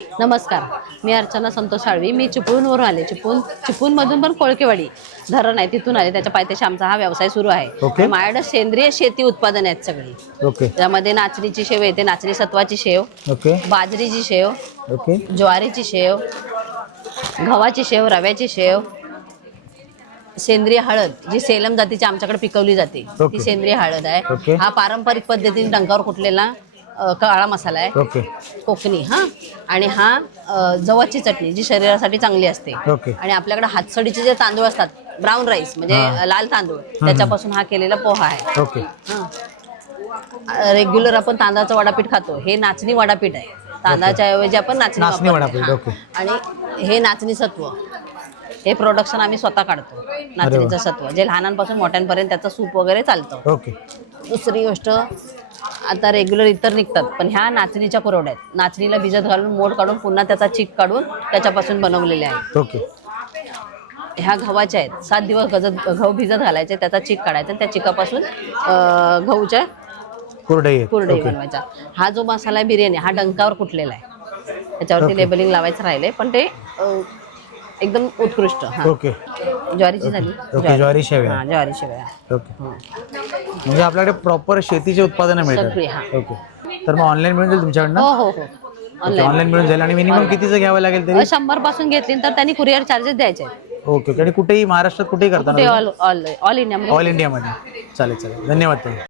नमस्कार, मी अर्चना संतोष साळवी. मी चिपळूणवरून आले. चिपळूणमधून पण कोळकेवाडी धरण आहे, तिथून आले. त्याच्या पायथ्याशी आमचा हा व्यवसाय सुरू आहे. माझ्याकडे सेंद्रिय शेती उत्पादन आहेत सगळी. त्यामध्ये नाचणीची शेव येते, नाचणी सत्वाची शेव, बाजरीची शेव, ज्वारीची शेव, गव्हाची शेव, रव्याची शेव, सेंद्रिय हळद जी सेलम जातीची आमच्याकडे पिकवली जाते ती सेंद्रिय हळद आहे. हा पारंपरिक पद्धतीने डंकावर कुटलेला काळा मसाला आहे, कोकणी. हा, आणि हा जवाची चटणी जी शरीरासाठी चांगली असते. आणि आपल्याकडे हातसडीचे जे तांदूळ असतात, ब्राऊन राईस म्हणजे लाल तांदूळ, त्याच्यापासून हा केलेला पोहा आहे. रेग्युलर आपण तांदळाचं वडापीठ खातो, हे नाचणी वडापीठ आहे. तांदळाच्या ऐवजी आपण नाचणी वापरतो. आणि हे नाचणी सत्व, हे प्रोडक्शन आम्ही स्वतः काढतो. नाचणीचं सत्व जे लहानांपासून मोठ्यांपर्यंत त्याचं सूप वगैरे चालतं. दुसरी गोष्ट, आता रेग्युलर इतर निघतात, पण ह्या नाचणीच्या कुरवड्या आहेत. नाचणीला भिजत घालून मोड काढून पुन्हा त्याचा चीक काढून त्याच्यापासून बनवलेल्या आहेत. ह्या गव्हाच्या आहेत. 7 दिवस गहू भिजत घालायचे, त्याचा चीक काढायचा, त्या चिकापासून गहूच्या कुरडई बनवायचा. हा जो मसाला आहे बिर्याणी, हा डंकावर कुटलेला आहे. त्याच्यावरती लेबलिंग लावायचं राहिले, पण ते एकदम उत्कृष्ट. ज्वारीची झाली, ज्वारी शेव. ज्वारी शेव. म्हणजे आपल्याकडे प्रॉपर शेतीचे उत्पादन मिळतात. तर मग ऑनलाईन मिळून जाईल तुमच्याकडनं? हो, ऑनलाईन मिळून जाईल. आणि मिनिमम कितीचं घ्यावं लागेल तरी? 100 पासून घेतली तर त्यांनी कुरिअर चार्जेस द्यायचे. आणि कुठेही महाराष्ट्रात कुठेही करताना? ऑल इंडिया मध्ये. चालेल, धन्यवाद.